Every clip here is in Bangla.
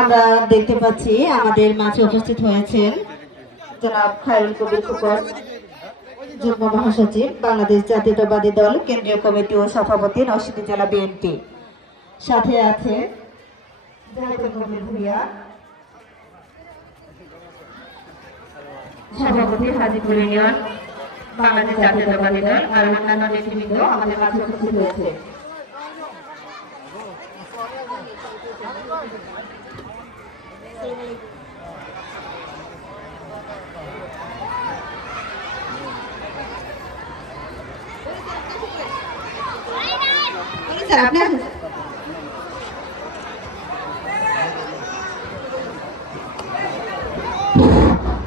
আমরা দেখতে পাচ্ছি আমাদের মাঝে উপস্থিত হয়েছেন জনাব খায়রুল কবির খোকন, যুগ্ম মহাসচিব, বাংলাদেশ জাতীয়তাবাদী দল কেন্দ্রীয় কমিটি ও সভাপতি, নরসিংদী জেলা বিএনপি। সাথে আছে জাহিদুল কবির ভূঁইয়া, সভাপতি, হাজীপুর ইউনিয়ন, বাংলাদেশ জাতীয়তাবাদী দল, আর অন্যান্য নেতৃবৃন্দ আমাদের মাঝে উপস্থিত হয়েছে।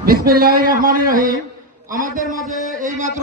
বিসমিল্লাহির রহমানির রহিম। আমাদের মাঝে এইমাত্র